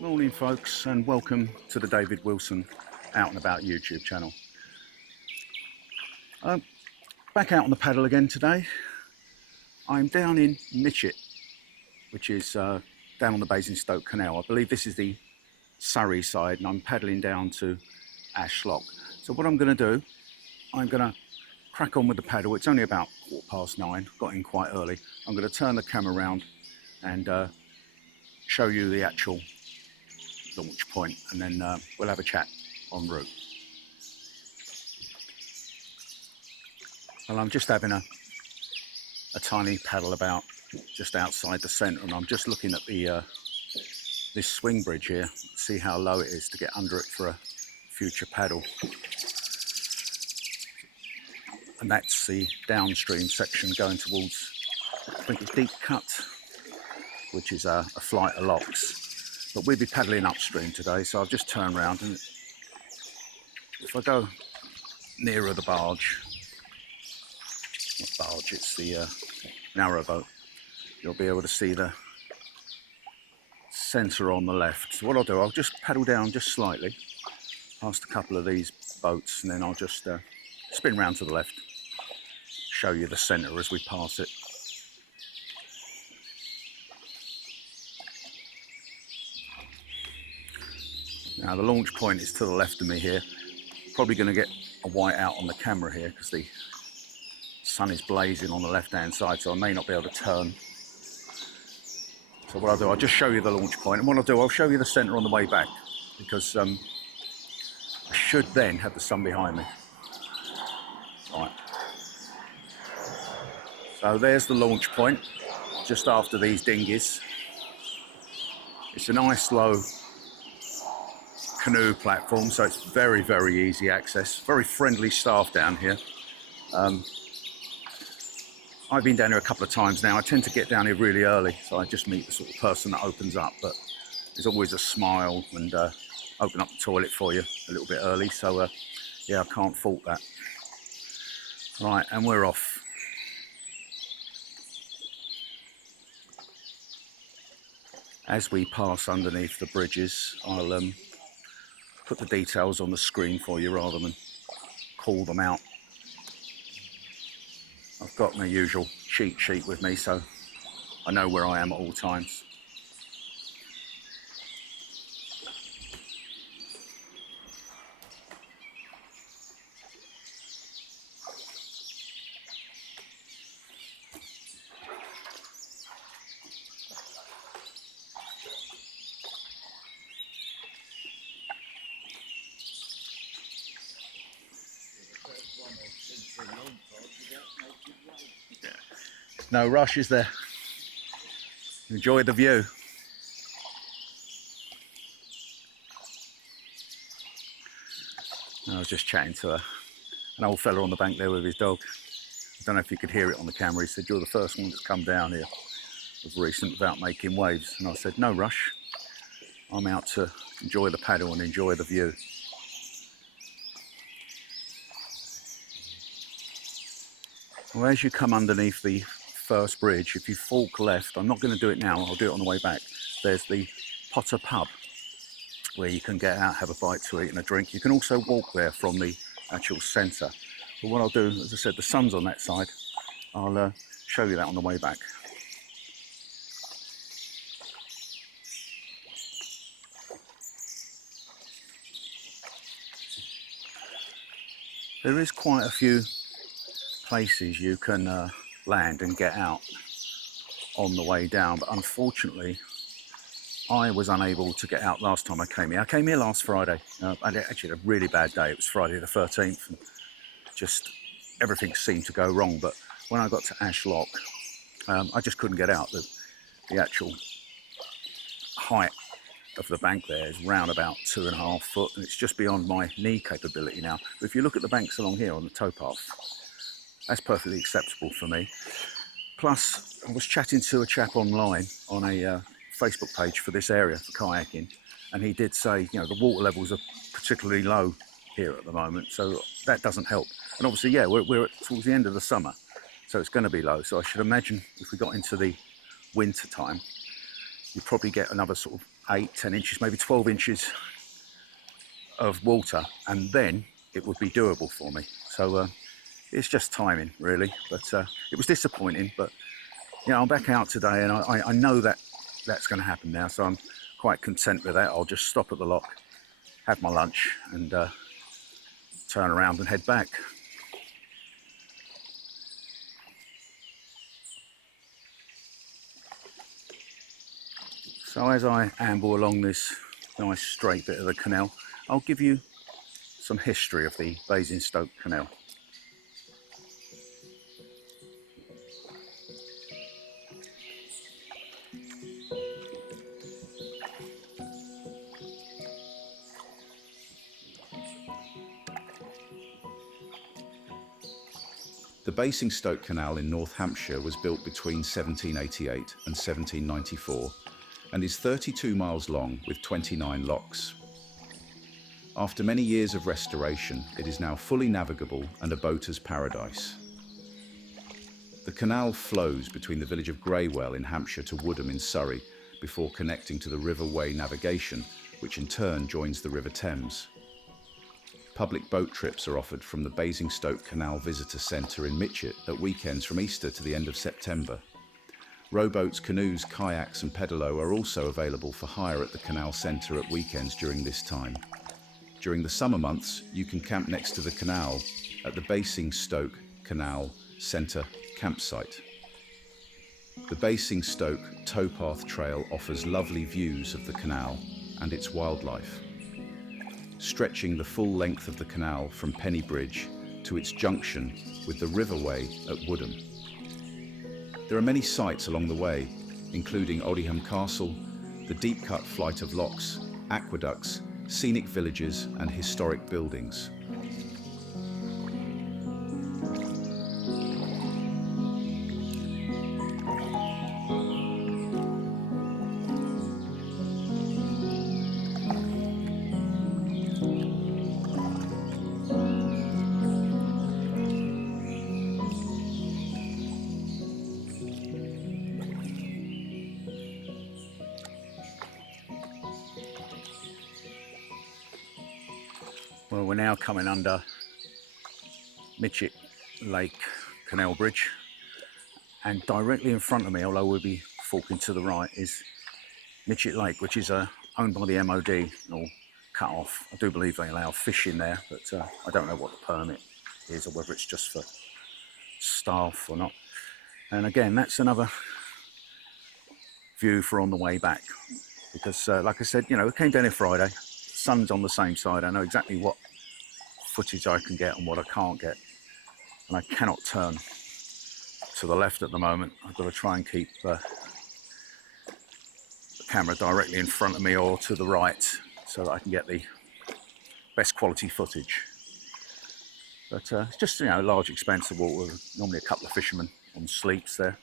Morning folks, and welcome to the David Wilson Out and About YouTube channel. Back out on the paddle again today. I'm down in Mytchett, which is down on the Basingstoke Canal. I believe this is the Surrey side, and I'm paddling down to Ashlock. So what I'm going to do, I'm going to crack on with the paddle. It's only about 9:15, got in quite early. I'm going to turn the camera around and show you the actual launch point, and then we'll have a chat en route. Well, I'm just having a tiny paddle about just outside the centre, and I'm just looking at the this swing bridge here, see how low it is to get under it for a future paddle. And that's the downstream section going towards, I think it's Deep Cut, which is a flight of locks. But we'll be paddling upstream today, so I'll just turn around, and if I go nearer the barge, not barge, it's the narrowboat, you'll be able to see the centre on the left. So what I'll do, I'll just paddle down just slightly past a couple of these boats, and then I'll just spin round to the left, show you the centre as we pass it. Now the launch point is to the left of me here. Probably going to get a white out on the camera here because the sun is blazing on the left hand side, so I may not be able to turn. So what I'll do, I'll just show you the launch point, and what I'll do, I'll show you the centre on the way back, because I should then have the sun behind me. Right. So there's the launch point, just after these dinghies. It's a nice low canoe platform, so it's very, very easy access. Very friendly staff down here. I've been down here a couple of times now. I tend to get down here really early, so I just meet the sort of person that opens up, but there's always a smile and open up the toilet for you a little bit early, so yeah, I can't fault that. Right, and we're off. As we pass underneath the bridges, I'll put the details on the screen for you rather than call them out. I've got my usual cheat sheet with me, so I know where I am at all times. No rush, is there? Enjoy the view. I was just chatting to an old fella on the bank there with his dog. I don't know if you could hear it on the camera. He said, "You're the first one that's come down here of recent without making waves." And I said, "No rush. I'm out to enjoy the paddle and enjoy the view." Well, as you come underneath the first bridge, if you fork left, I'm not going to do it now, I'll do it on the way back, there's the Potter pub where you can get out, have a bite to eat and a drink. You can also walk there from the actual centre. But what I'll do, as I said, the sun's on that side, I'll show you that on the way back. There is quite a few places you can land and get out on the way down, but unfortunately I was unable to get out last time I came here. I came here last Friday. I actually had a really bad day. It was Friday the 13th, and just everything seemed to go wrong. But when I got to Ashlock, I just couldn't get out. The actual height of the bank there is round about 2.5 foot, and it's just beyond my knee capability now. But if you look at the banks along here on the towpath, that's perfectly acceptable for me. Plus, I was chatting to a chap online on a Facebook page for this area for kayaking, and he did say, you know, the water levels are particularly low here at the moment, so that doesn't help. And obviously, yeah, we're towards the end of the summer, so it's going to be low. So I should imagine if we got into the winter time, you probably get another sort of 8-10 inches, maybe 12 inches of water, and then it would be doable for me. So it's just timing, really. But it was disappointing, but you know, I'm back out today, and I know that that's going to happen now, so I'm quite content with that. I'll just stop at the lock, have my lunch, and turn around and head back. So as I amble along this nice straight bit of the canal, I'll give you some history of the Basingstoke Canal. The Basingstoke Canal in North Hampshire was built between 1788 and 1794 and is 32 miles long with 29 locks. After many years of restoration, it is now fully navigable and a boater's paradise. The canal flows between the village of Greywell in Hampshire to Woodham in Surrey before connecting to the River Way navigation, which in turn joins the River Thames. Public boat trips are offered from the Basingstoke Canal Visitor Centre in Mytchett at weekends from Easter to the end of September. Rowboats, canoes, kayaks and pedalo are also available for hire at the Canal Centre at weekends during this time. During the summer months, you can camp next to the canal at the Basingstoke Canal Centre campsite. The Basingstoke Towpath Trail offers lovely views of the canal and its wildlife, stretching the full length of the canal from Penny Bridge to its junction with the Riverway at Woodham. There are many sights along the way, including Oldham Castle, the deep-cut flight of locks, aqueducts, scenic villages and historic buildings. Well, we're now coming under Mytchett Lake Canal Bridge, and directly in front of me, although we'll be forking to the right, is Mytchett Lake, which is owned by the MOD, or cut off. I do believe they allow fishing there, but I don't know what the permit is or whether it's just for staff or not. And again, that's another view for on the way back, because like I said, you know, we came down here Friday, sun's on the same side. I know exactly what footage I can get and what I can't get, and I cannot turn to the left at the moment. I've got to try and keep the camera directly in front of me or to the right so that I can get the best quality footage. But it's just, you know, a large expanse of water, normally a couple of fishermen on sleeps there,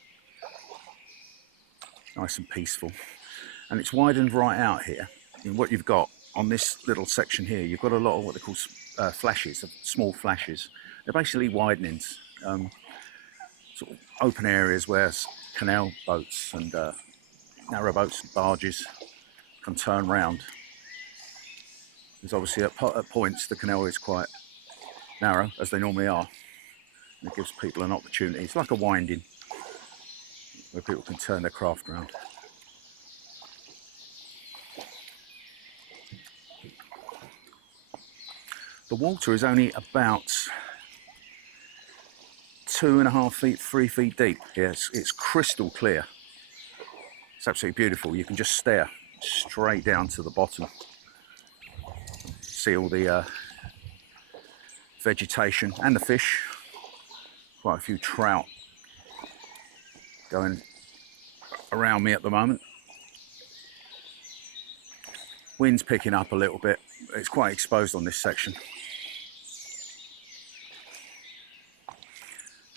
nice and peaceful. And it's widened right out here. And what you've got on this little section here, you've got a lot of what they call flashes, small flashes. They're basically widenings, sort of open areas where canal boats and narrow boats and barges can turn round. Because obviously at points the canal is quite narrow, as they normally are, and it gives people an opportunity. It's like a winding where people can turn their craft around. The water is only about 2.5 feet, 3 feet deep here. It's crystal clear. It's absolutely beautiful. You can just stare straight down to the bottom. See all the vegetation and the fish. Quite a few trout going around me at the moment. Wind's picking up a little bit. It's quite exposed on this section.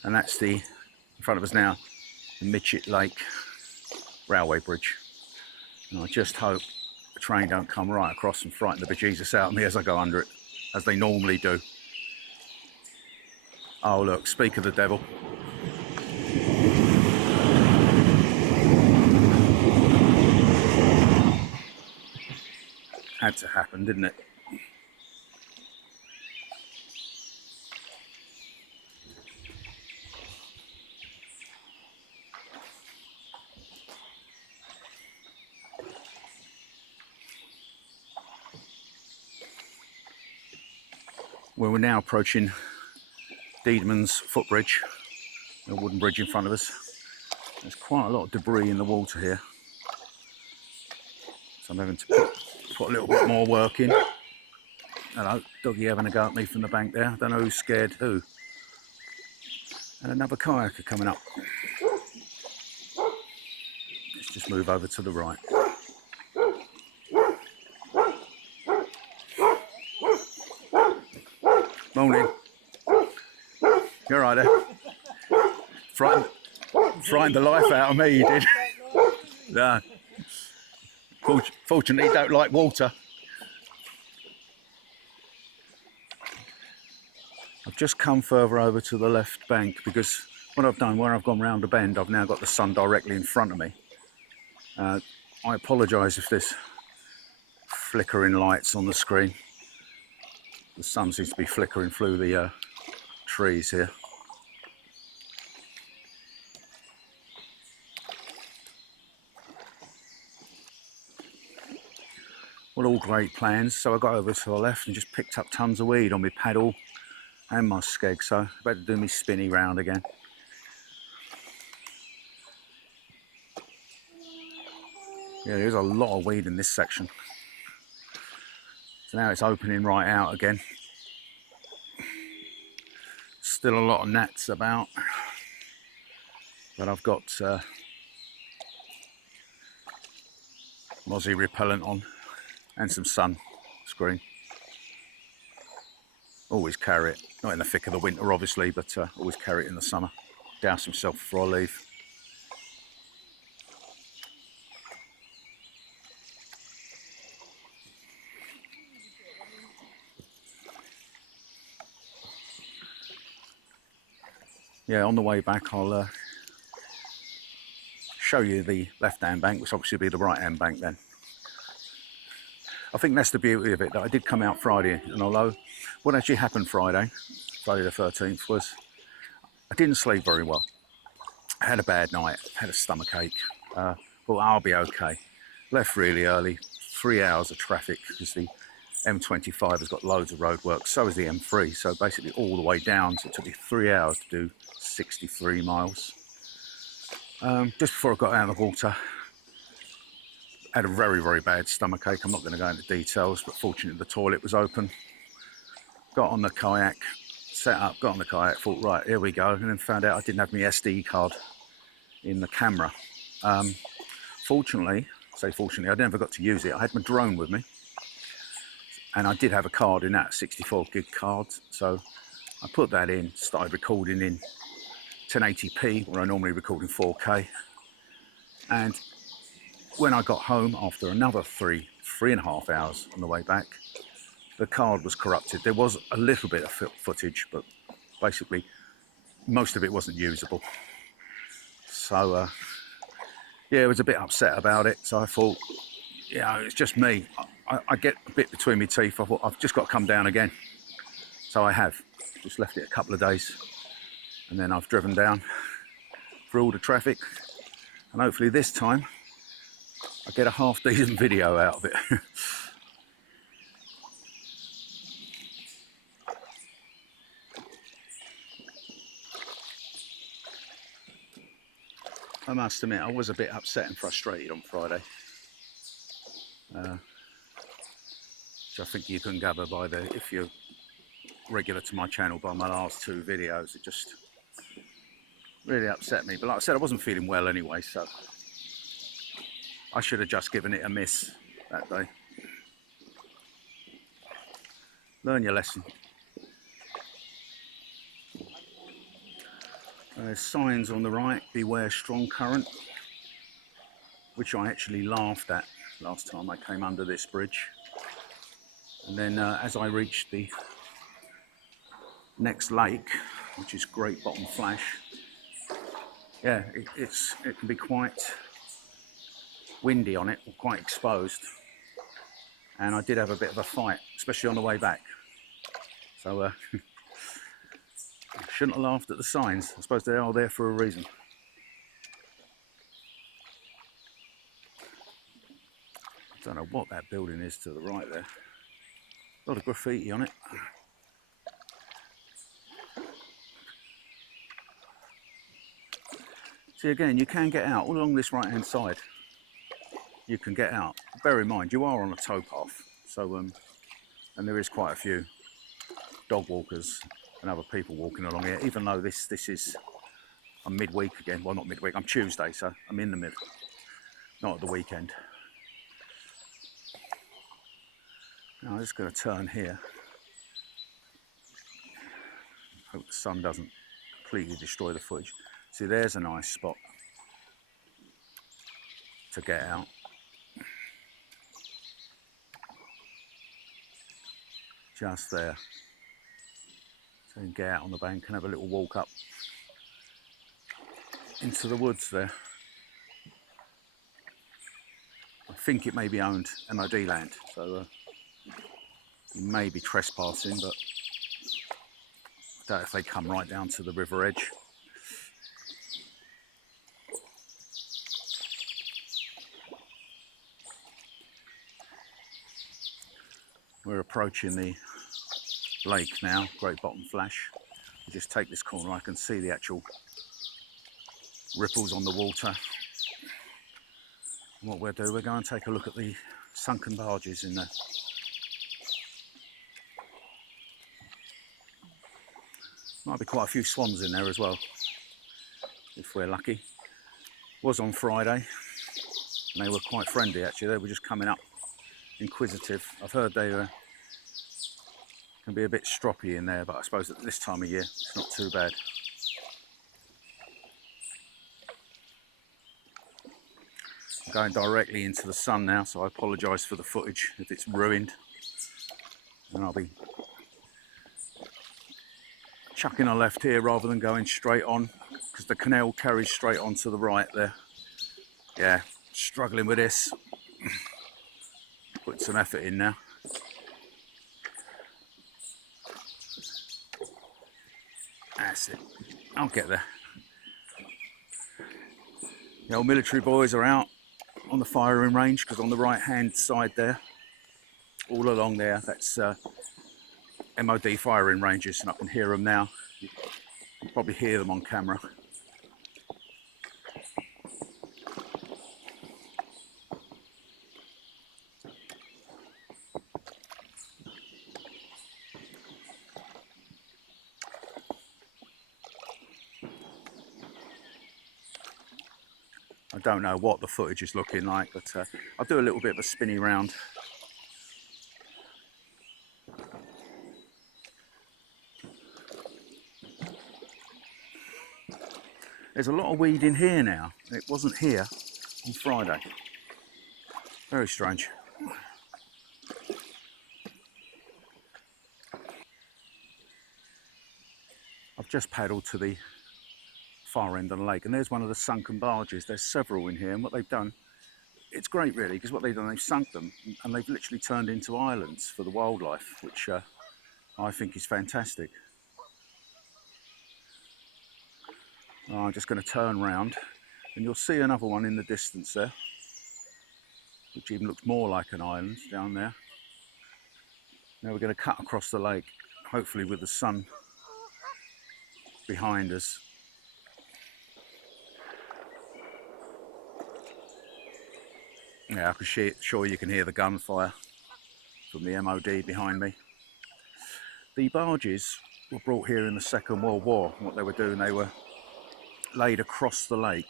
And that's in front of us now, the Mytchett Lake Railway Bridge. And I just hope the train don't come right across and frighten the bejesus out of me as I go under it, as they normally do. Oh look, speak of the devil. Had to happen, didn't it? Well, we're now approaching Deedman's footbridge, a wooden bridge in front of us. There's quite a lot of debris in the water here, so I'm having to put a little bit more work in. Hello, doggy having a go at me from the bank there. I don't know who's scared who. And another kayaker coming up. Let's just move over to the right. Morning. You're right there. Frightened the life out of me, you did. No. Fortunately, you don't like water. I've just come further over to the left bank because what I've done, where I've gone round the bend, I've now got the sun directly in front of me. I apologise if there's flickering lights on the screen. The sun seems to be flickering through the trees here. Well, all great plans. So I got over to the left and just picked up tons of weed on my paddle and my skeg, so I better do me spinny round again. Yeah, there's a lot of weed in this section. So now it's opening right out again. Still a lot of gnats about, but I've got mozzie repellent on and some sunscreen. Always carry it, not in the thick of the winter obviously, but always carry it in the summer. Douse myself before I leave. Yeah, on the way back I'll show you the left-hand bank, which obviously will be the right-hand bank then. I think that's the beauty of it, that I did come out Friday, and although what actually happened Friday the 13th, was I didn't sleep very well. I had a bad night, had a stomach ache. Well, I'll be okay. Left really early, 3 hours of traffic because the M25 has got loads of roadworks, so is the M3, so basically all the way down, so it took me 3 hours to do 63 miles. Just before I got out of the water, I had a very, very bad stomach ache. I'm not going to go into details, but fortunately the toilet was open. Got on the kayak, set up, got on the kayak, thought, right, here we go, and then found out I didn't have my SD card in the camera. Fortunately, I never got to use it. I had my drone with me, and I did have a card in that, 64 gig card, so I put that in, started recording in 1080p, where I normally record in 4K, and when I got home after another three and a half hours on the way back, the card was corrupted. There was a little bit of footage, but basically most of it wasn't usable. So yeah, I was a bit upset about it. So I thought, yeah, it's just me. I get a bit between my teeth. I thought, I've just got to come down again. So I have. Just left it a couple of days. And then I've driven down through all the traffic. And hopefully this time, I get a half decent video out of it. I must admit, I was a bit upset and frustrated on Friday. Which I think you can gather by if you're regular to my channel, by my last two videos. It just really upset me. But like I said, I wasn't feeling well anyway, so I should have just given it a miss that day. Learn your lesson. There's signs on the right, beware strong current, which I actually laughed at last time I came under this bridge. And then as I reached the next lake, which is Great Bottom Flash, yeah, it can be quite windy on it, quite exposed. and I did have a bit of a fight, especially on the way back. So shouldn't have laughed at the signs. I suppose they are there for a reason. I don't know what that building is to the right there. A lot of graffiti on it. See, again, you can get out all along this right hand side. You can get out. Bear in mind, you are on a towpath, so and there is quite a few dog walkers and other people walking along here, even though this is I'm midweek again. Well, not midweek, I'm Tuesday, so I'm in the mid, not at the weekend. Now I'm just going to turn here. Hope the sun doesn't completely destroy the footage. See, there's a nice spot to get out. Just there. So you can get out on the bank and have a little walk up into the woods there. I think it may be owned MOD land, so you may be trespassing, but I doubt if they come right down to the river edge. We're approaching the lake now, Great Bottom Flash. You just take this corner, I can see the actual ripples on the water. And what we'll do, we're going to take a look at the sunken barges in there. Might be quite a few swans in there as well, if we're lucky. Was on Friday, and they were quite friendly actually. They were just coming up, inquisitive. I've heard they can be a bit stroppy in there, but I suppose at this time of year it's not too bad. I'm going directly into the sun now, so I apologise for the footage if it's ruined. And I'll be chucking a left here rather than going straight on, because the canal carries straight on to the right there. Yeah, struggling with this. Put some effort in now. That's it. I'll get there. The old military boys are out on the firing range, because on the right hand side there, all along there, that's MOD firing ranges, and I can hear them now. You can probably hear them on camera. I don't know what the footage is looking like, but I'll do a little bit of a spinny round. There's a lot of weed in here now. It wasn't here on Friday. Very strange. I've just paddled to the far end of the lake, and there's one of the sunken barges. There's several in here, and what they've done, it's great really, because what they've done, they've sunk them and they've literally turned into islands for the wildlife, which I think is fantastic. I'm just going to turn round, and you'll see another one in the distance there, which even looks more like an island down there. Now we're going to cut across the lake, hopefully with the sun behind us. Yeah, I can sure you can hear the gunfire from the MOD behind me. The barges were brought here in the Second World War. What they were doing, they were laid across the lake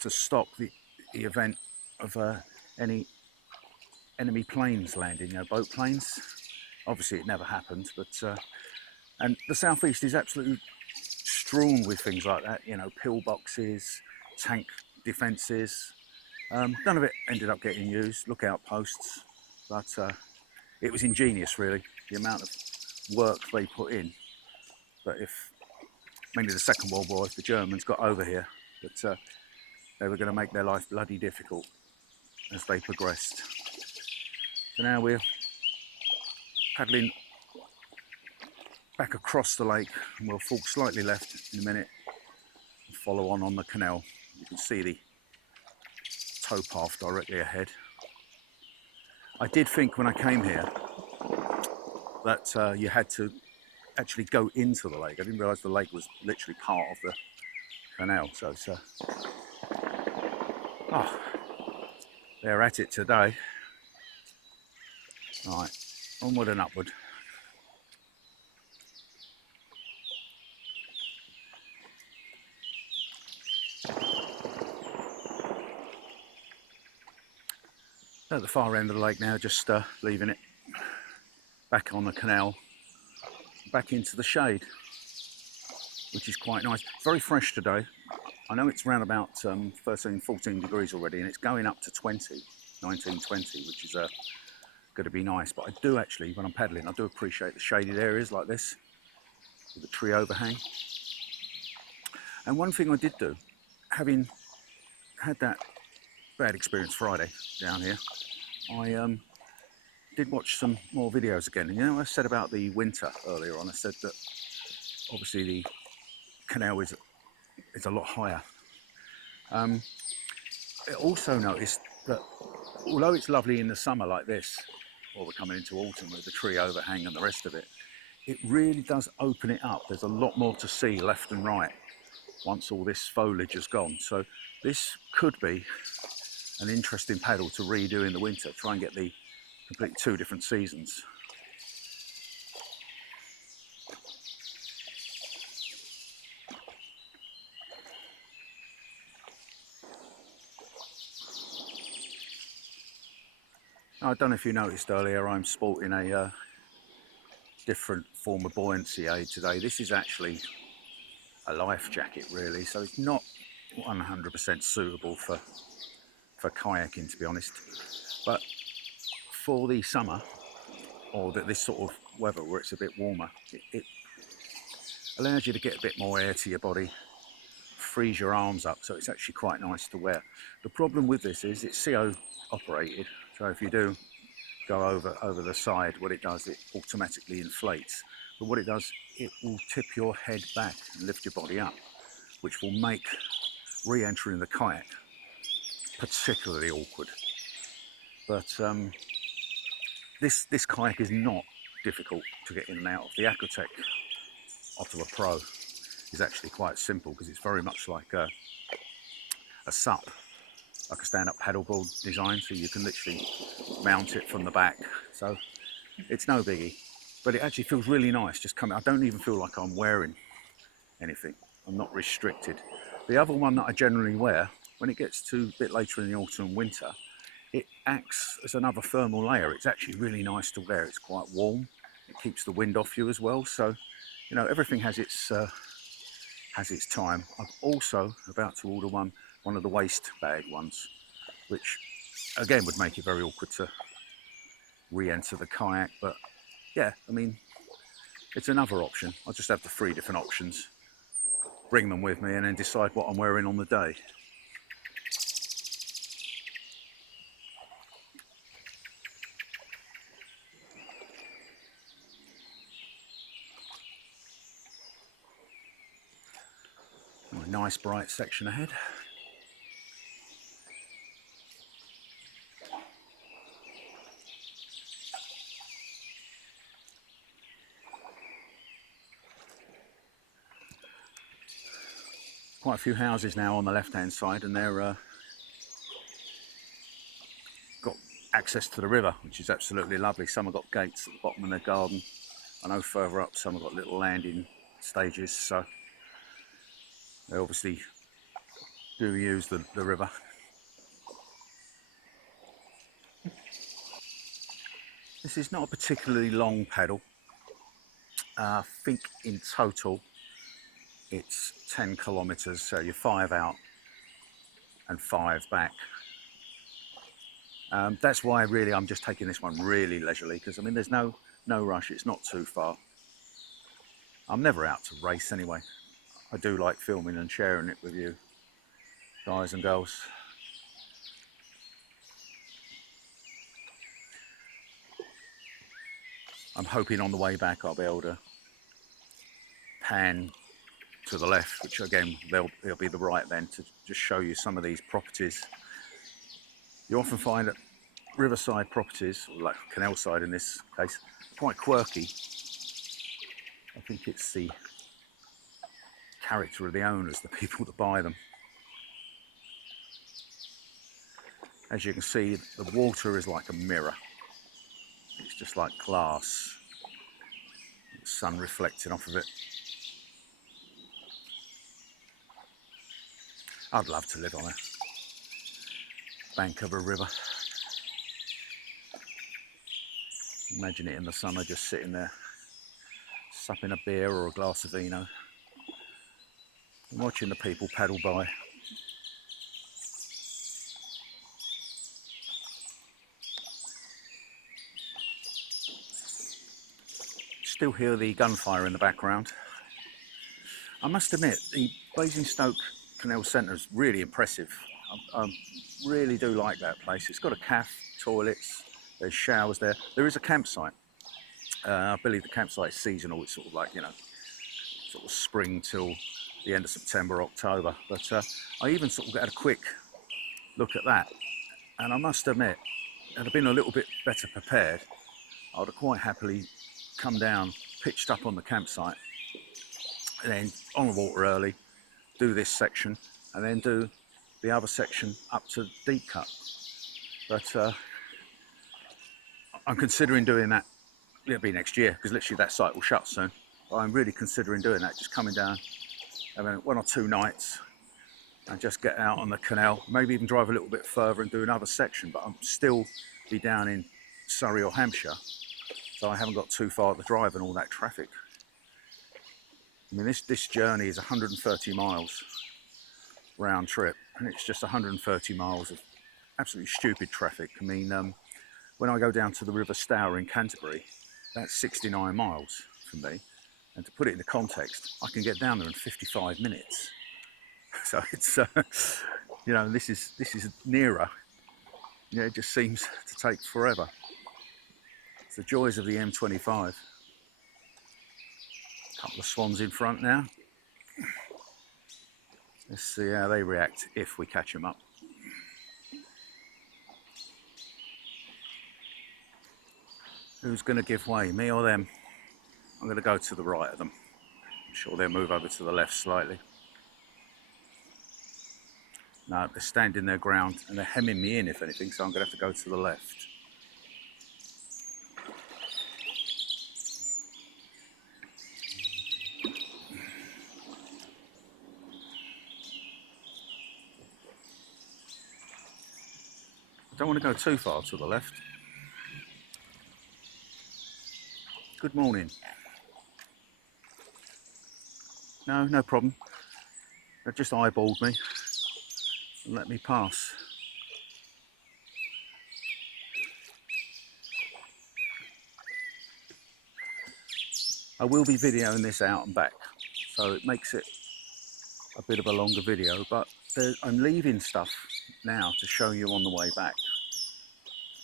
to stop the event of any enemy planes landing, boat planes. Obviously it never happened, but and the southeast is absolutely strewn with things like that, pillboxes, tank defences. None of it ended up getting used, lookout posts, but it was ingenious really, the amount of work they put in. But mainly the Second World War, if the Germans got over here, but they were going to make their life bloody difficult as they progressed. So now we're paddling back across the lake, and we'll fork slightly left in a minute and follow on the canal. You can see the towpath directly ahead. I did think when I came here that you had to actually go into the lake. I didn't realise the lake was literally part of the canal. So it's they're at it today. Right, onward and upward. At the far end of the lake now, just leaving it back on the canal, back into the shade, which is quite nice. Very fresh today. I know it's around about 13, 14 degrees already, and it's going up to 20, 19, 20, which is going to be nice. But I do actually, when I'm paddling, I do appreciate the shaded areas like this, with the tree overhang. And one thing I did do, having had that bad experience Friday down here, I did watch some more videos again. And you know, I said about the winter earlier on, I said that obviously the canal is a lot higher. I also noticed that although it's lovely in the summer like this, or we're coming into autumn with the tree overhang and the rest of it, it really does open it up. There's a lot more to see left and right once all this foliage is gone. So this could be an interesting paddle to redo in the winter, try and get the complete two different seasons. I don't know if you noticed earlier, I'm sporting a different form of buoyancy aid today. This is actually a life jacket really, so it's not 100% suitable for kayaking, to be honest. But for the summer, or this sort of weather where it's a bit warmer, it allows you to get a bit more air to your body, frees your arms up, so it's actually quite nice to wear. The problem with this is it's CO operated, so if you do go over the side, what it does, it automatically inflates. But what it does, it will tip your head back and lift your body up, which will make re-entering the kayak particularly awkward. But this kayak is not difficult to get in and out of. The aqueduct Ottawa Pro is actually quite simple because it's very much like a SUP, like a stand-up paddleboard design, so you can literally mount it from the back. So it's no biggie, but it actually feels really nice just coming. I don't even feel like I'm wearing anything. I'm not restricted. The other one that I generally wear when it gets to a bit later in the autumn and winter, it acts as another thermal layer. It's actually really nice to wear. It's quite warm. It keeps the wind off you as well. So, you know, everything has its time. I'm also about to order one of the waist bag ones, which again would make it very awkward to re-enter the kayak. But yeah, I mean, it's another option. I'll just have the 3 different options, bring them with me, and then decide what I'm wearing on the day. A nice bright section ahead. Quite a few houses now on the left-hand side, and they're got access to the river, which is absolutely lovely. Some have got gates at the bottom of their garden. I know further up some have got little landing stages, so they obviously do use the river. This is not a particularly long paddle. I think in total it's 10 kilometres, so you're 5 out and 5 back. That's why really I'm just taking this one really leisurely, because I mean there's no rush, it's not too far. I'm never out to race anyway. I do like filming and sharing it with you guys and girls. I'm hoping on the way back I'll be able to pan to the left, which again it'll be the right then, to just show you some of these properties. You often find that riverside properties, or like canal side in this case, quite quirky. I think it's the character of the owners, the people that buy them. As you can see, the water is like a mirror. It's just like glass, the sun reflecting off of it. I'd love to live on a bank of a river. Imagine it in the summer, just sitting there, supping a beer or a glass of vino, and watching the people paddle by. Still hear the gunfire in the background. I must admit, the Basingstoke Canal Centre is really impressive. I really do like that place. It's got a cafe, toilets, there's showers there. There is a campsite. I believe the campsite is seasonal. It's sort of like, you know, sort of spring till the end of September, October. But I even sort of had a quick look at that. And I must admit, had I been a little bit better prepared, I would have quite happily come down, pitched up on the campsite, and then on the water early, do this section, and then do the other section up to Deep Cut. But I'm considering doing that. It'll be next year, because literally that site will shut soon. But I'm really considering doing that, just coming down, having 1 or 2 nights, and just get out on the canal, maybe even drive a little bit further and do another section. But I'll still be down in Surrey or Hampshire, so I haven't got too far to drive and all that traffic. I mean, this journey is 130 miles round trip, and it's just 130 miles of absolutely stupid traffic. I mean, when I go down to the River Stour in Canterbury, that's 69 miles from me, and to put it into context, I can get down there in 55 minutes. So it's you know, this is nearer. Yeah, it just seems to take forever. It's the joys of the M25. Couple of swans in front now. Let's see how they react if we catch them up. Who's going to give way, me or them? I'm going to go to the right of them. I'm sure they'll move over to the left slightly. No, they're standing their ground and they're hemming me in, if anything, so I'm going to have to go to the left. I don't want to go too far to the left. Good morning. No, no problem. They just eyeballed me and let me pass. I will be videoing this out and back, so it makes it a bit of a longer video, but I'm leaving stuff now to show you on the way back,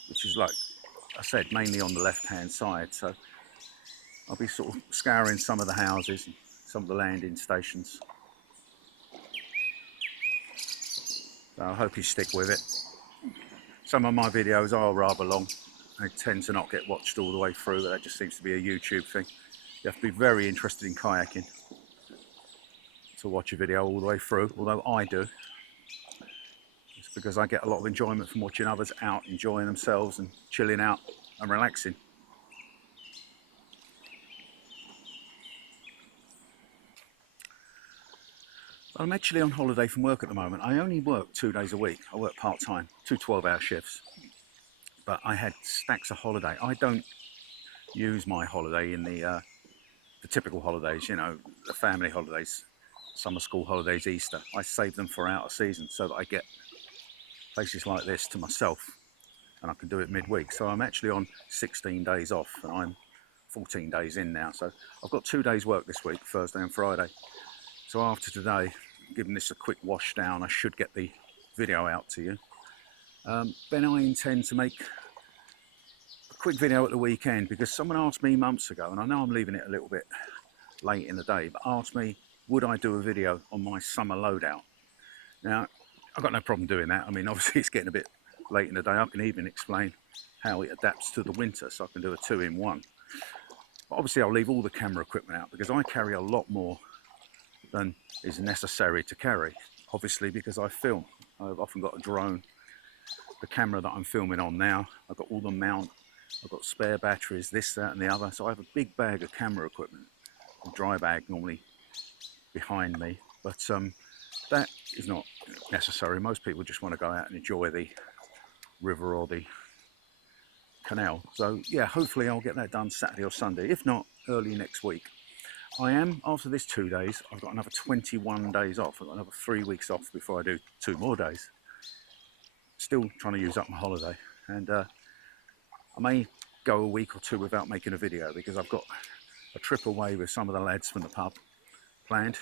which is, like I said, mainly on the left hand side. So I'll be sort of scouring some of the houses and some of the landing stations. So I hope you stick with it. Some of my videos are rather long. They tend to not get watched all the way through, but that just seems to be a YouTube thing. You have to be very interested in kayaking to watch a video all the way through, although I do. It's because I get a lot of enjoyment from watching others out enjoying themselves and chilling out and relaxing. I'm actually on holiday from work at the moment. I only work 2 days a week. I work part-time, 2 12-hour shifts. But I had stacks of holiday. I don't use my holiday in the typical holidays, you know, the family holidays, summer school holidays, Easter. I save them for out of season so that I get places like this to myself, and I can do it midweek. So I'm actually on 16 days off, and I'm 14 days in now. So I've got 2 days work this week, Thursday and Friday. So after today, giving this a quick wash down, I should get the video out to you. Then I intend to make a quick video at the weekend because someone asked me months ago, and I know I'm leaving it a little bit late in the day, but asked me would I do a video on my summer loadout. Now, I've got no problem doing that. I mean, obviously it's getting a bit late in the day. I can even explain how it adapts to the winter, so I can do a 2-in-1. But obviously I'll leave all the camera equipment out because I carry a lot more than is necessary to carry, obviously because I film. I've often got a drone, the camera that I'm filming on now, I've got all the mount, I've got spare batteries, this, that and the other, so I have a big bag of camera equipment, a dry bag normally behind me, but that is not necessary. Most people just want to go out and enjoy the river or the canal. So yeah, hopefully I'll get that done Saturday or Sunday, if not early next week. I am, after this 2 days, I've got another 21 days off. I've got another 3 weeks off before I do 2 more days. Still trying to use up my holiday, and I may go a week or 2 without making a video because I've got a trip away with some of the lads from the pub planned.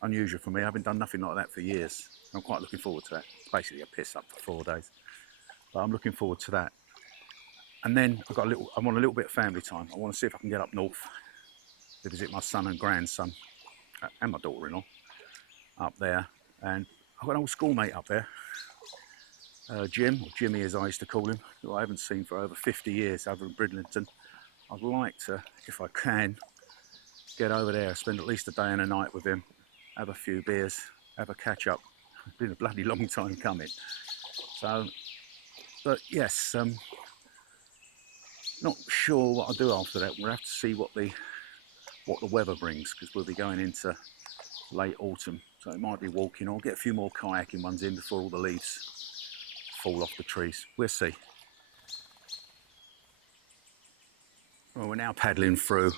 Unusual for me. I haven't done nothing like that for years. I'm quite looking forward to that. It's basically a piss up for 4 days, but I'm looking forward to that. And then I want a little bit of family time. I want to see if I can get up north to visit my son and grandson and my daughter-in-law up there. And I've got an old schoolmate up there, Jim, or Jimmy as I used to call him, who I haven't seen for over 50 years over in Bridlington. I'd like to, if I can, get over there, spend at least a day and a night with him, have a few beers, have a catch up. It's been a bloody long time coming. So, but yes, not sure what I'll do after that. We'll have to see what the weather brings, because we'll be going into late autumn, so it might be walking or get a few more kayaking ones in before all the leaves fall off the trees. We'll see. Well, we're now paddling through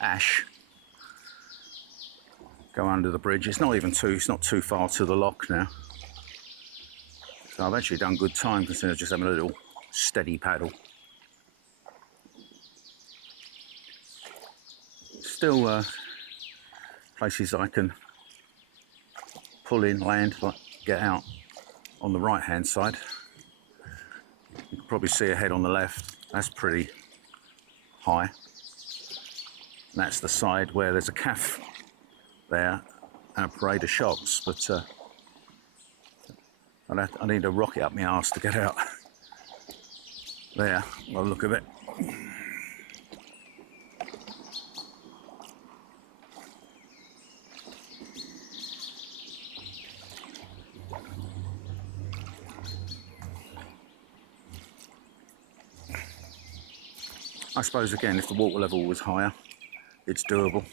Ash, go under the bridge. It's not too far to the lock now, so I've actually done good time considering just having a little steady paddle. Still places I can pull in, land, like get out on the right hand side. You can probably see ahead on the left, that's pretty high. And that's the side where there's a cafe there and a parade of shops, but I need a rocket up my arse to get out there. Well, look at it. I suppose again, if the water level was higher, it's doable.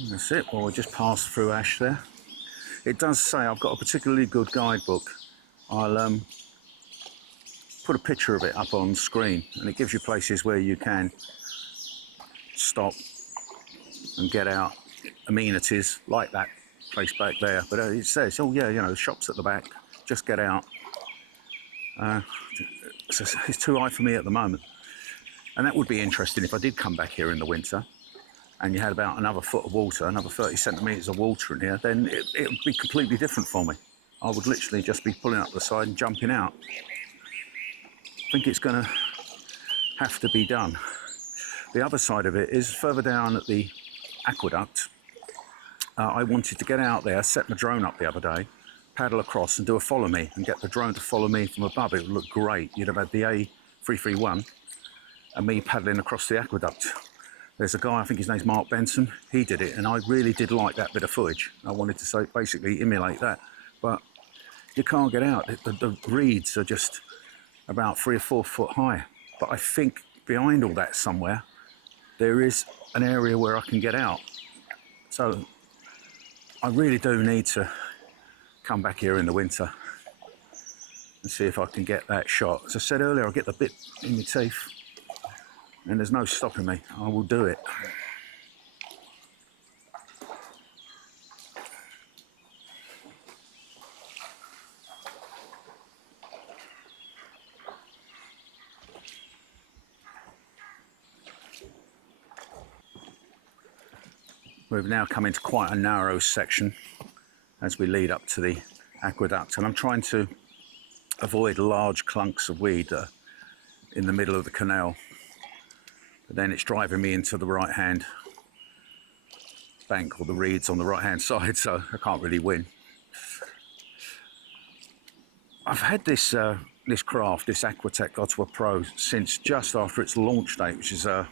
And that's it. Well, we just passed through Ash there. It does say, I've got a particularly good guidebook. I'll put a picture of it up on screen, and it gives you places where you can stop and get out, amenities like that place back there. But it says, oh yeah, you know, shops at the back, just get out. It's too high for me at the moment, and that would be interesting if I did come back here in the winter and you had about another foot of water, another 30 centimetres of water in here, then it would be completely different for me. I would literally just be pulling up the side and jumping out. I think it's going to have to be done. The other side of it is further down at the aqueduct. I wanted to get out there, set my drone up the other day, paddle across and do a follow me and get the drone to follow me from above. It would look great. You'd have had the A331 and me paddling across the aqueduct. There's a guy, I think his name's Mark Benson, he did it, and I really did like that bit of footage. I wanted to basically emulate that, but you can't get out. The reeds are just about 3 or 4 foot high. But I think behind all that somewhere, there is an area where I can get out. So I really do need to come back here in the winter and see if I can get that shot. As I said earlier, I'll get the bit in my teeth, and there's no stopping me. I will do it. We've now come into quite a narrow section as we lead up to the aqueduct, and I'm trying to avoid large clumps of weed in the middle of the canal. But then it's driving me into the right hand bank, or the reeds on the right hand side, so I can't really win. I've had this this craft, this aqueduct Ottawa Pro, since just after its launch date, which is a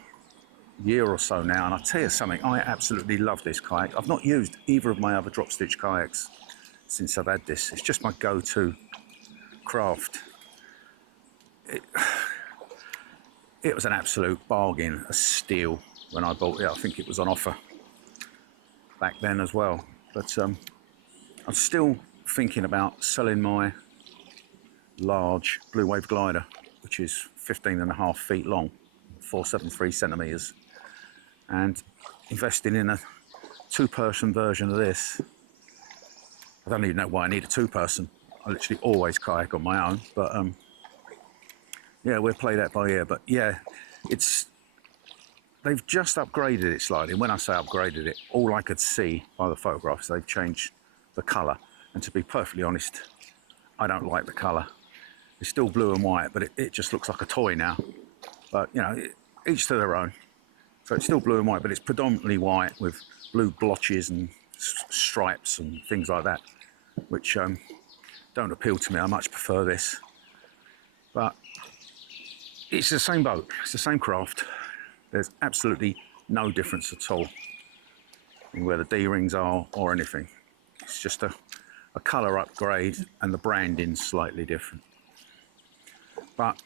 year or so now, and I'll tell you something, I absolutely love this kayak. I've not used either of my other drop stitch kayaks since I've had this. It's just my go-to craft. It was an absolute bargain, a steal when I bought it. I think it was on offer back then as well. But I'm still thinking about selling my large Blue Wave glider, which is 15.5 feet long, 473 centimetres, and investing in a two-person version of this. I don't even know why I need a two-person. I literally always kayak on my own, but yeah, we'll play that by ear. But yeah, they've just upgraded it slightly. And when I say upgraded it, all I could see by the photographs, they've changed the colour. And to be perfectly honest, I don't like the colour. It's still blue and white, but it just looks like a toy now. But, you know, each to their own. So it's still blue and white, but it's predominantly white with blue blotches and stripes and things like that, which don't appeal to me. I much prefer this. But it's the same boat, it's the same craft. There's absolutely no difference at all in where the D-rings are or anything. It's just a colour upgrade and the branding's slightly different. But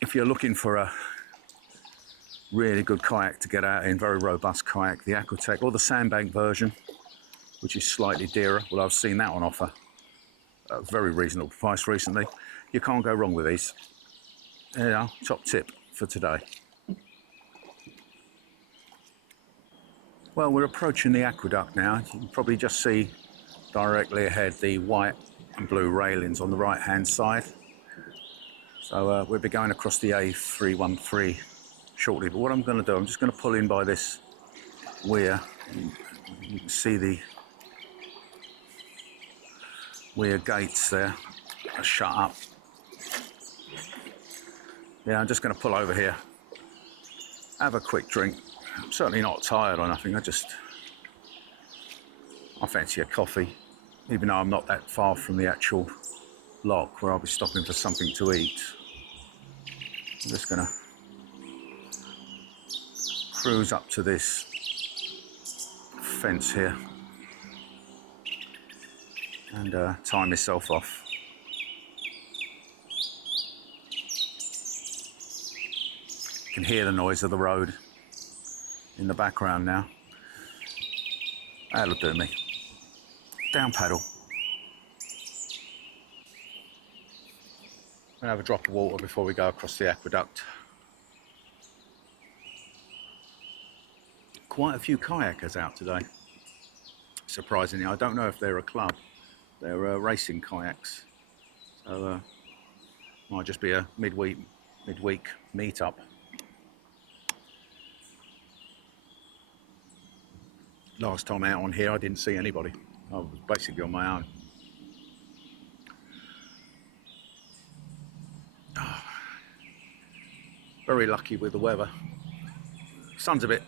if you're looking for a really good kayak to get out in, very robust kayak, the aqueduct or the sandbank version, which is slightly dearer, well, I've seen that on offer at a very reasonable price recently. You can't go wrong with these. There you are, top tip for today. Well, we're approaching the aqueduct now. You can probably just see directly ahead the white and blue railings on the right hand side. So we'll be going across the A313 shortly. But what I'm going to do, I'm just going to pull in by this weir. You can see the weir gates there are shut up. Yeah, I'm just going to pull over here, have a quick drink. I'm certainly not tired or nothing. I fancy a coffee, even though I'm not that far from the actual lock where I'll be stopping for something to eat. I'm just going to cruise up to this fence here and tie myself off. You can hear the noise of the road in the background now. That'll do me. Down paddle. I'm gonna have a drop of water before we go across the aqueduct. Quite a few kayakers out today, surprisingly. I don't know if they're a club. They're racing kayaks. So might just be a midweek meet-up. Last time out on here, I didn't see anybody. I was basically on my own. Very lucky with the weather. Sun's a bit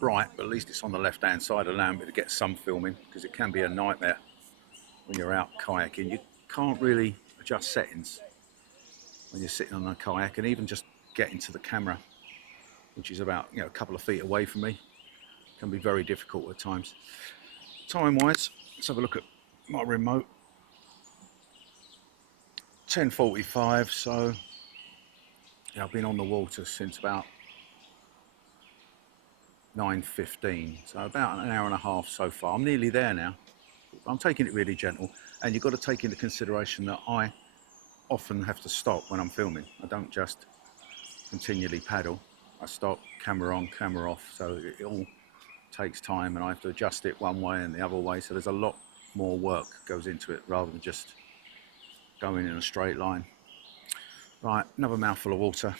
bright, but at least it's on the left-hand side, allowing me to get some filming, because it can be a nightmare when you're out kayaking. You can't really adjust settings when you're sitting on a kayak, and even just getting to the camera, which is about, you know, a couple of feet away from me, can be very difficult at times. Time-wise, let's have a look at my remote. 10:45, so yeah, I've been on the water since about 9:15, so about an hour and a half so far. I'm nearly there now. I'm taking it really gentle, and you've got to take into consideration that I often have to stop when I'm filming. I don't just continually paddle. I stop, camera on, camera off, so it all takes time, and I have to adjust it one way and the other way, so there's a lot more work goes into it rather than just going in a straight line. Right, another mouthful of water,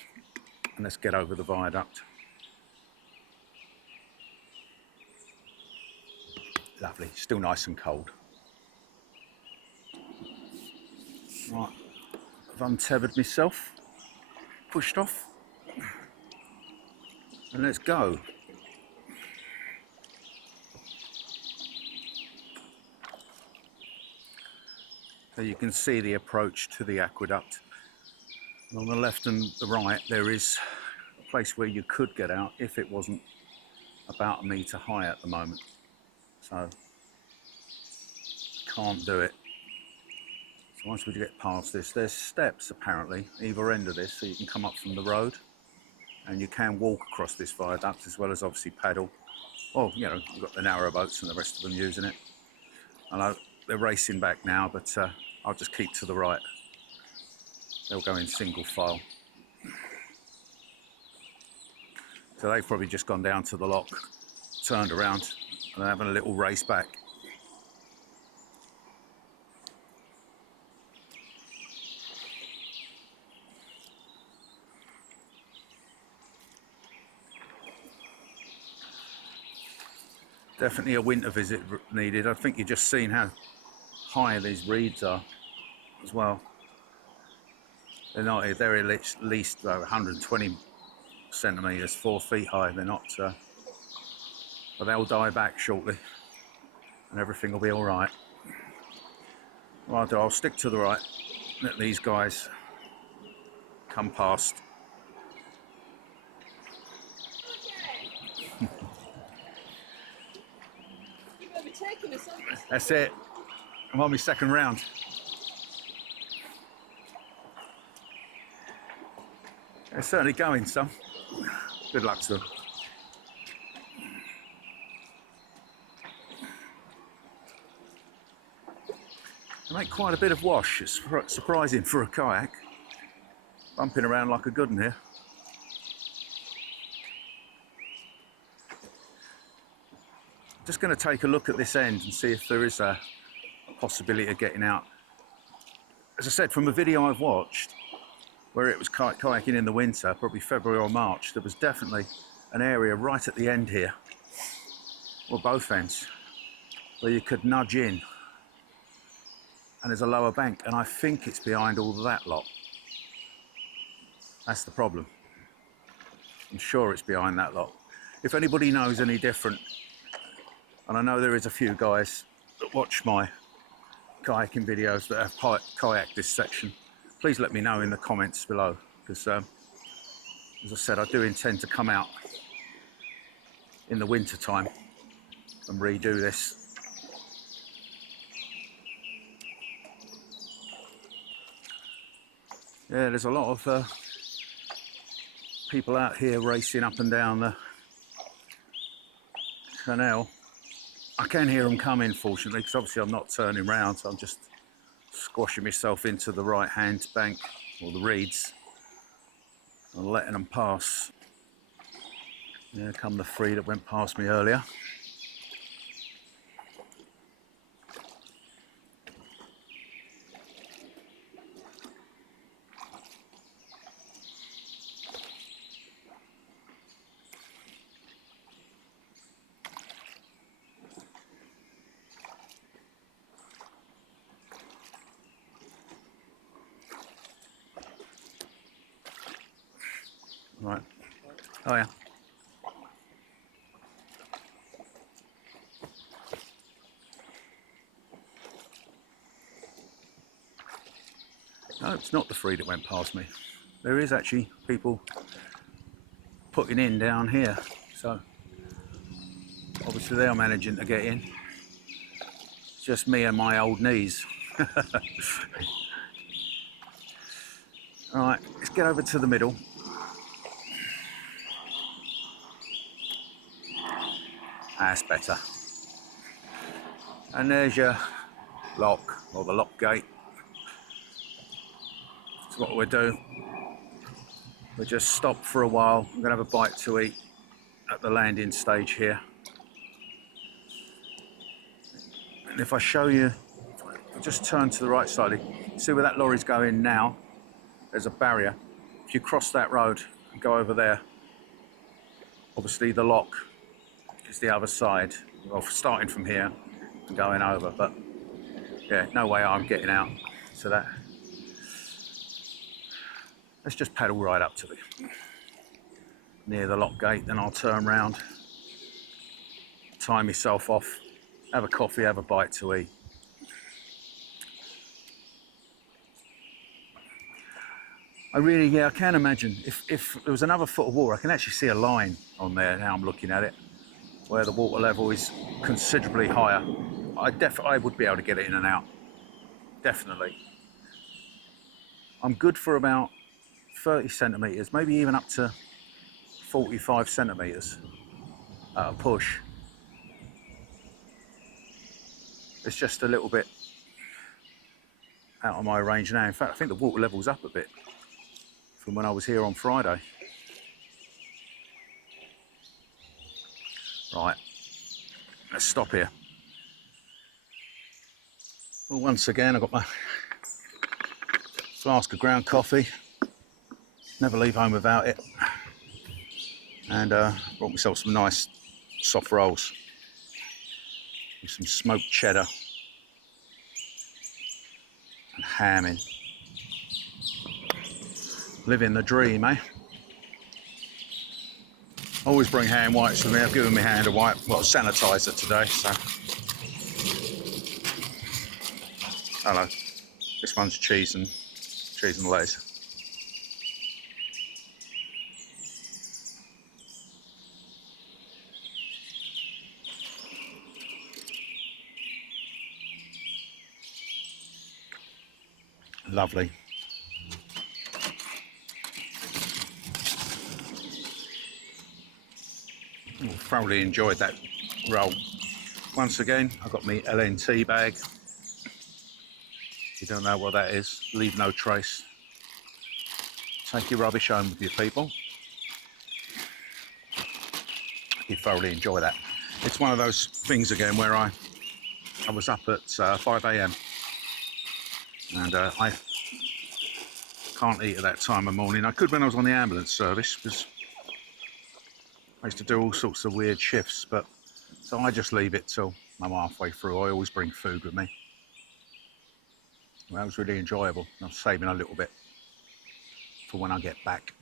and let's get over the viaduct. Lovely, still nice and cold. Right, I've untethered myself, pushed off, and let's go. So you can see the approach to the aqueduct. And on the left and the right there is a place where you could get out if it wasn't about a metre high at the moment. So can't do it. So once we get past this, there's steps apparently either end of this, so you can come up from the road and you can walk across this viaduct as well as obviously paddle. Well, you know, you've got the narrow boats and the rest of them using it. I know they're racing back now, but I'll just keep to the right. They'll go in single file. So they've probably just gone down to the lock, turned around, and they're having a little race back. Definitely a winter visit needed. I think you've just seen how high these reeds are as well. They're not, they're at least 120 centimetres, 4 feet high. They're not, but they'll die back shortly and everything will be all right. Right, I'll stick to the right, let these guys come past. That's it. I'm on my second round. They're certainly going some. Good luck to them. They make quite a bit of wash. It's surprising for a kayak. Bumping around like a good one here. Just going to take a look at this end and see if there is a possibility of getting out. As I said, from a video I've watched where it was kayaking in the winter, probably February or March, there was definitely an area right at the end here, or both ends, where you could nudge in and there's a lower bank, and I think it's behind all of that lot. That's the problem. I'm sure it's behind that lot. If anybody knows any different, and I know there is a few guys that watch my kayaking videos that have kayaked this section, please let me know in the comments below, because as I said, I do intend to come out in the winter time and redo this. Yeah, there's a lot of people out here racing up and down the canal. I can hear them coming, fortunately, because obviously I'm not turning round, so I'm just squashing myself into the right hand bank, or the reeds, and letting them pass. There come the three that went past me earlier. Right. Oh yeah. No, it's not the three that went past me. There is actually people putting in down here, so obviously they are managing to get in. It's just me and my old knees. All right, let's get over to the middle. That's better. And there's your lock, or the lock gate. That's what we'll do. We'll just stop for a while. I'm going to have a bite to eat at the landing stage here. And if I show you, I'll just turn to the right slightly. See where that lorry's going now? There's a barrier. If you cross that road and go over there, obviously the lock is the other side. Well, starting from here, going over, but yeah, no way I'm getting out to that. Let's just paddle right up to the near the lock gate, then I'll turn round, tie myself off, have a coffee, have a bite to eat. I can imagine if there was another foot of water, I can actually see a line on there now I'm looking at it, where the water level is considerably higher. I would be able to get it in and out, definitely. I'm good for about 30 centimetres, maybe even up to 45 centimetres at a push. It's just a little bit out of my range now. In fact, I think the water level's up a bit from when I was here on Friday. Right, let's stop here. Well, once again, I've got my flask of ground coffee. Never leave home without it. And brought myself some nice soft rolls with some smoked cheddar and ham in. Living the dream, eh? Always bring hand wipes with me. I've given my hand a wipe, well, sanitizer today, so. Hello. This one's cheese and lettuce. Lovely. Thoroughly enjoyed that roll. Once again, I've got my LNT bag. If you don't know what that is, leave no trace. Take your rubbish home with you, people. You thoroughly enjoy that. It's one of those things again where I was up at 5 a.m. and I can't eat at that time of morning. I could when I was on the ambulance service, because I used to do all sorts of weird shifts, but so I just leave it till I'm halfway through. I always bring food with me. That was really enjoyable. I'm saving a little bit for when I get back.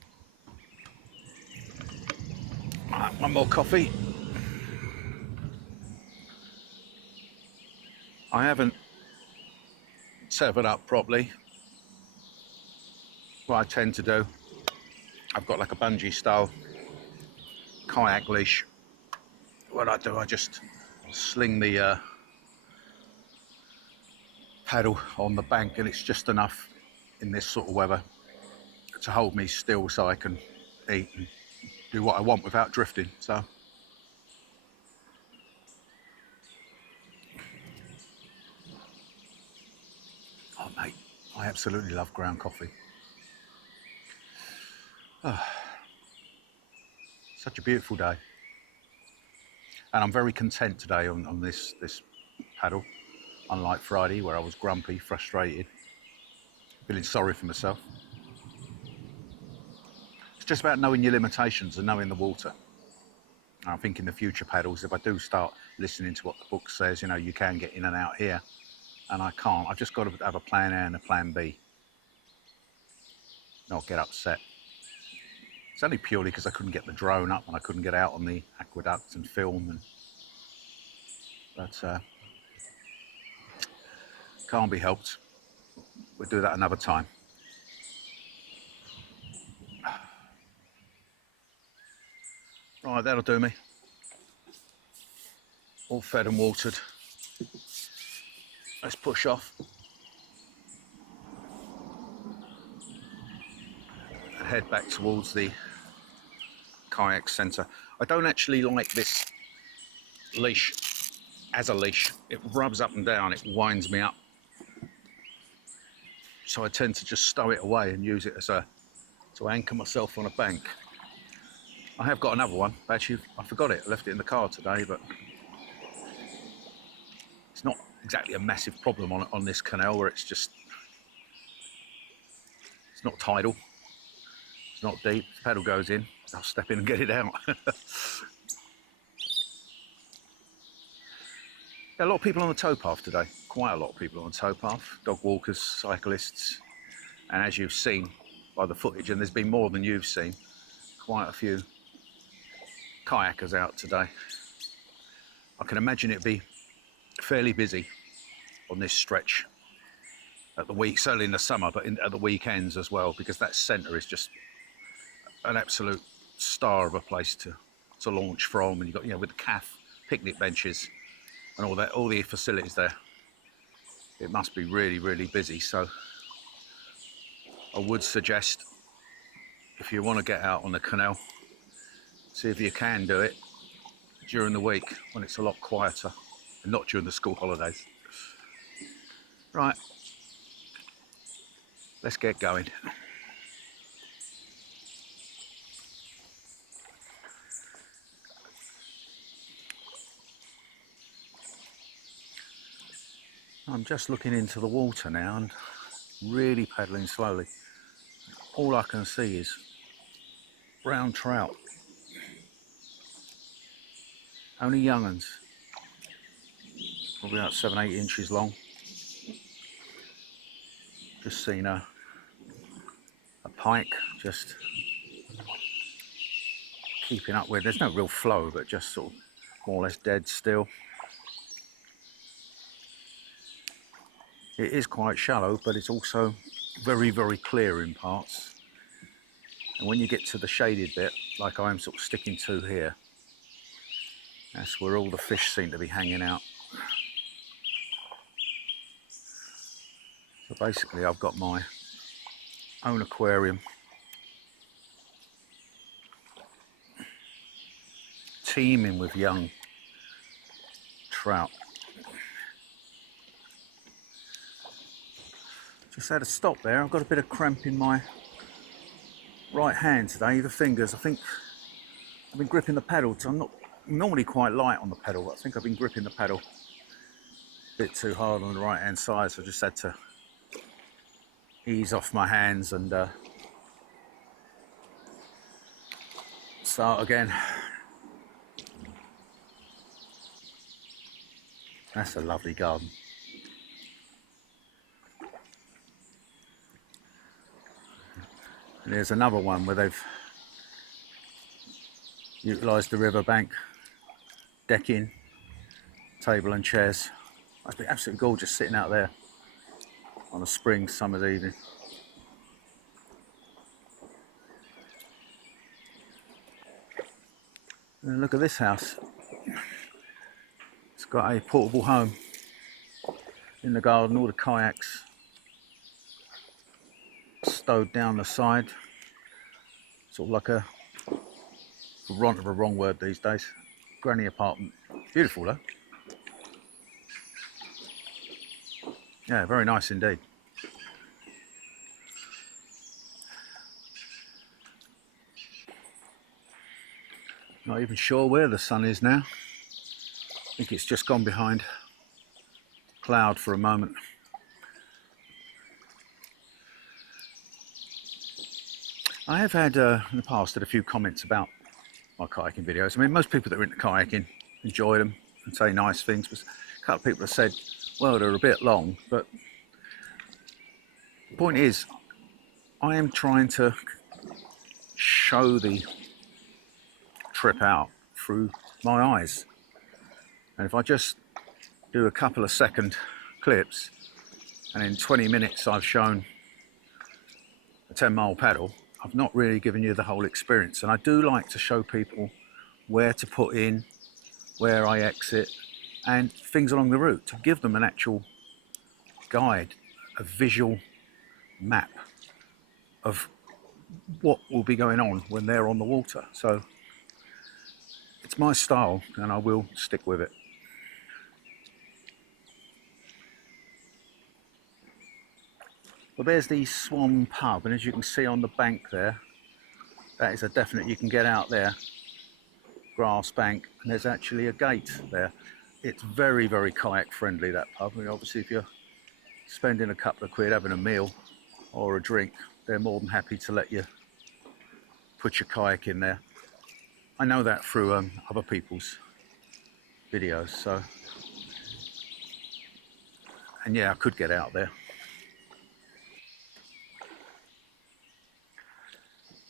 Right, one more coffee. I haven't severed up properly. What I tend to do, I've got like a bungee style kayak leash. What I do, I just sling the paddle on the bank, and it's just enough in this sort of weather to hold me still so I can eat and do what I want without drifting. So oh mate, I absolutely love ground coffee. Oh, such a beautiful day, and I'm very content today on this paddle, unlike Friday where I was grumpy, frustrated, feeling sorry for myself. It's just about knowing your limitations and knowing the water. And I think in the future paddles, if I do start listening to what the book says, you know, you can get in and out here, and I can't. I've just got to have a plan A and a plan B, not get upset. It's only purely because I couldn't get the drone up and I couldn't get out on the aqueduct and film, but can't be helped. We'll do that another time. Right, that'll do me. All fed and watered. Let's push off and head back towards the kayak centre. I don't actually like this leash as a leash. It rubs up and down, it winds me up. So I tend to just stow it away and use it as to anchor myself on a bank. I have got another one. Actually, I forgot it. I left it in the car today, but it's not exactly a massive problem on this canal where it's not tidal. It's not deep. The pedal goes in. I'll step in and get it out. Yeah, a lot of people on the towpath today. Quite a lot of people on the towpath. Dog walkers, cyclists, and as you've seen by the footage, and there's been more than you've seen, quite a few kayakers out today. I can imagine it'd be fairly busy on this stretch at the week, certainly in the summer, but at the weekends as well, because that centre is just an absolute star of a place to launch from. And you've got, you know, with the calf picnic benches and all that, all the facilities there, it must be really, really busy. So I would suggest, if you want to get out on the canal, see if you can do it during the week when it's a lot quieter and not during the school holidays. Right, let's get going. I'm just looking into the water now and really paddling slowly. All I can see is brown trout, only young uns, probably about 7-8 inches long. Just seen a pike just keeping up with, there's no real flow, but just sort of more or less dead still. It is quite shallow, but it's also very, very clear in parts. And when you get to the shaded bit, like I'm sort of sticking to here, that's where all the fish seem to be hanging out. So basically I've got my own aquarium, teeming with young trout. Just had a stop there. I've got a bit of cramp in my right hand today, the fingers. I think I've been gripping the paddle. I'm not normally quite light on the pedal, but I think I've been gripping the pedal a bit too hard on the right hand side, so I just had to ease off my hands and start again. That's a lovely garden. And there's another one where they've utilised the riverbank, decking, table and chairs. Must be absolutely gorgeous sitting out there on a spring summer's evening. And look at this house. It's got a portable home in the garden, all the kayaks stowed down the side. Sort of like a, for want of a wrong word these days, granny apartment. Beautiful though. Yeah, very nice indeed. Not even sure where the sun is now. I think it's just gone behind cloud for a moment. I have had in the past had a few comments about my kayaking videos. I mean, most people that are into kayaking enjoy them and say nice things, but a couple of people have said, well, they're a bit long. But the point is, I am trying to show the trip out through my eyes. And if I just do a couple of second clips and in 20 minutes I've shown a 10-mile paddle, I've not really given you the whole experience. And I do like to show people where to put in, where I exit, and things along the route, to give them an actual guide, a visual map of what will be going on when they're on the water. So it's my style and I will stick with it. Well, there's the Swan pub, and as you can see on the bank there, that is a definite, you can get out there, grass bank, and there's actually a gate there. It's very, very kayak friendly, that pub. I mean, obviously if you're spending a couple of quid having a meal or a drink, they're more than happy to let you put your kayak in there. I know that through other people's videos, so And yeah, I could get out there.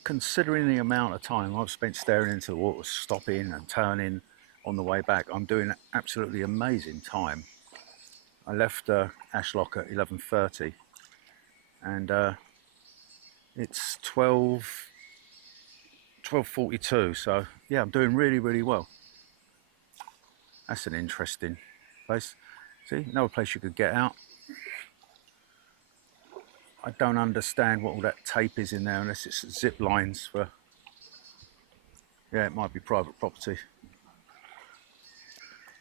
Considering the amount of time I've spent staring into the water, stopping and turning on the way back, I'm doing absolutely amazing time. I left Ashlock at 11:30 and it's 12:42, so yeah, I'm doing really well. That's an interesting place. See, another place you could get out. I don't understand what all that tape is in there unless it's zip lines for, yeah, it might be private property.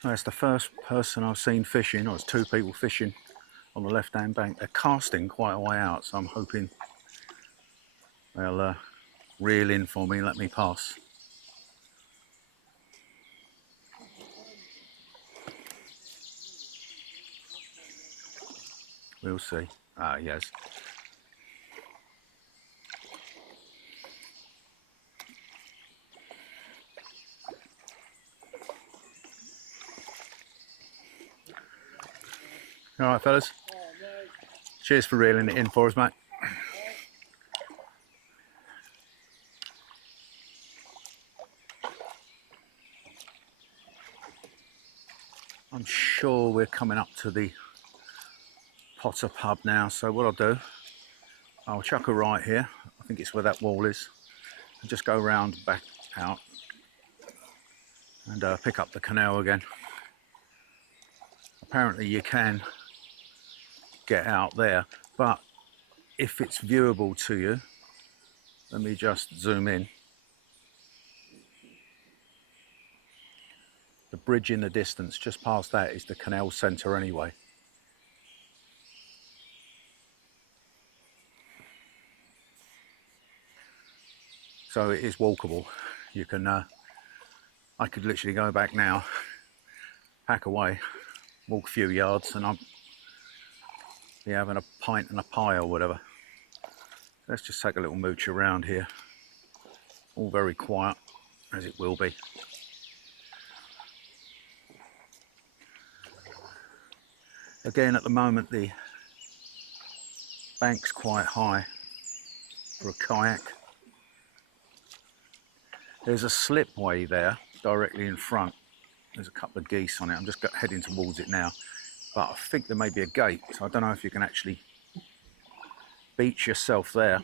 That's the first person I've seen fishing, or it's two people fishing on the left hand bank. They're casting quite a way out, so I'm hoping they'll reel in for me and let me pass. We'll see. Ah, yes. All right, fellas. Cheers for reeling it in for us, mate. I'm sure we're coming up to the Potter pub now, so what I'll do, I'll chuck a right here. I think it's where that wall is. And just go round back out and pick up the canal again. Apparently you can get out there, but if it's viewable to you, let me just zoom in. The bridge in the distance, just past that, is the canal centre anyway. So it is walkable. You can, I could literally go back now, pack away, walk a few yards, and I'll be having a pint and a pie or whatever. Let's just take a little mooch around here. All very quiet, as it will be. Again, at the moment, the bank's quite high for a kayak. There's a slipway there directly in front. There's a couple of geese on it. I'm just heading towards it now, but I think there may be a gate, so I don't know if you can actually beach yourself there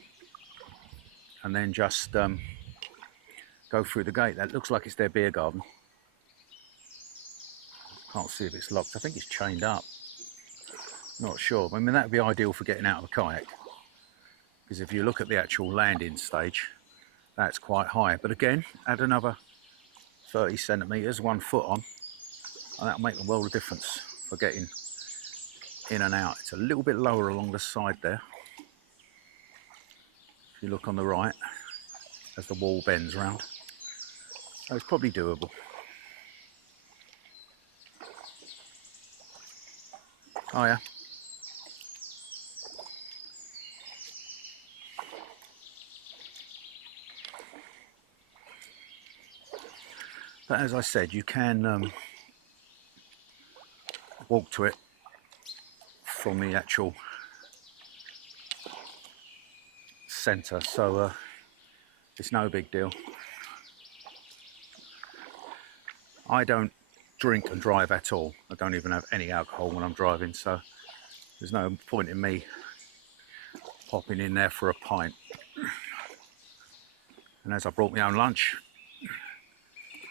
and then just go through the gate. That looks like it's their beer garden. Can't see if it's locked. I think it's chained up. Not sure. I mean, that would be ideal for getting out of a kayak, because if you look at the actual landing stage, that's quite high. But again, add another 30 centimetres, 1 foot on, and that'll make a world of difference for getting in and out. It's a little bit lower along the side there. If you look on the right, as the wall bends round. So it's probably doable. Oh yeah. But as I said, you can walk to it from the actual centre, so it's no big deal. I don't drink and drive at all. I don't even have any alcohol when I'm driving, so there's no point in me popping in there for a pint. And as I brought my own lunch,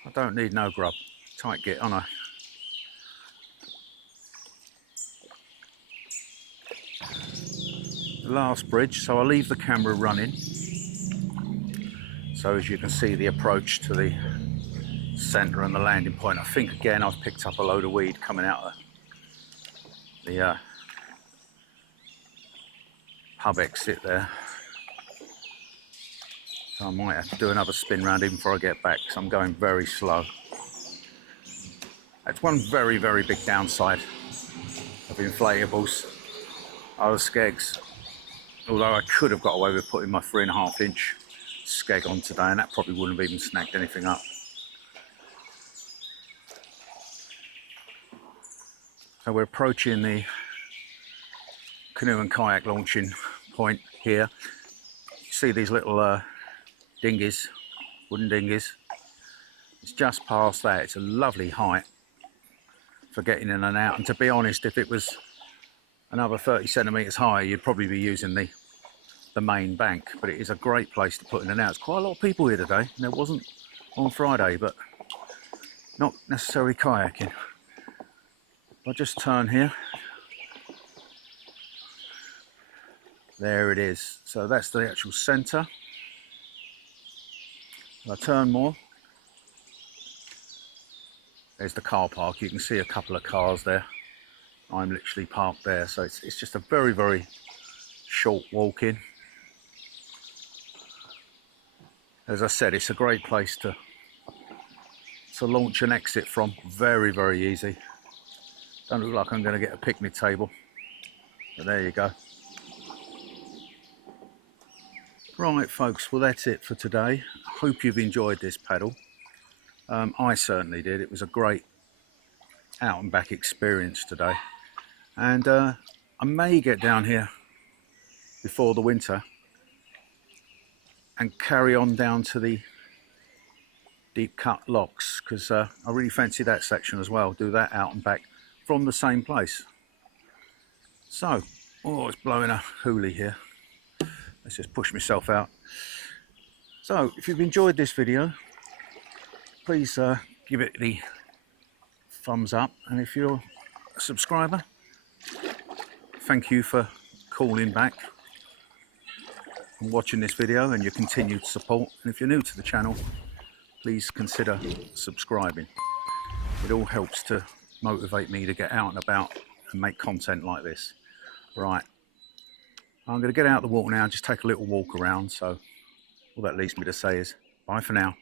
I don't need no grub. Tight git, aren't I? The last bridge, so I'll leave the camera running. So as you can see, the approach to the centre and the landing point. I think again I've picked up a load of weed coming out of the pub exit there. So I might have to do another spin round even before I get back, because I'm going very slow. That's one very big downside of inflatables, are the skegs. Although I could have got away with putting my 3.5 inch skeg on today, and that probably wouldn't have even snagged anything up. So we're approaching the canoe and kayak launching point here. You see these little dinghies, wooden dinghies. It's just past that. It's a lovely height for getting in and out, and to be honest, if it was another 30 centimetres higher, you'd probably be using the main bank. But it is a great place to put in and out. There's quite a lot of people here today, and there wasn't on Friday, but not necessarily kayaking. I'll just turn here. There it is. So that's the actual centre. I'll turn more. There's the car park. You can see a couple of cars there. I'm literally parked there. So it's just a very, very short walk in. As I said, it's a great place to launch and exit from. Very, very easy. Don't look like I'm going to get a picnic table. But there you go. Right, folks. Well, that's it for today. I hope you've enjoyed this paddle. I certainly did. It was a great out and back experience today, and I may get down here before the winter and carry on down to the deep cut locks, because I really fancy that section as well. Do that out and back from the same place. So, oh, it's blowing a hoolie here. Let's just push myself out. So if you've enjoyed this video, please give it the thumbs up, and if you're a subscriber, thank you for calling back and watching this video and your continued support. And if you're new to the channel, please consider subscribing. It all helps to motivate me to get out and about and make content like this. Right, I'm going to get out of the water now, just take a little walk around. So all that leaves me to say is bye for now.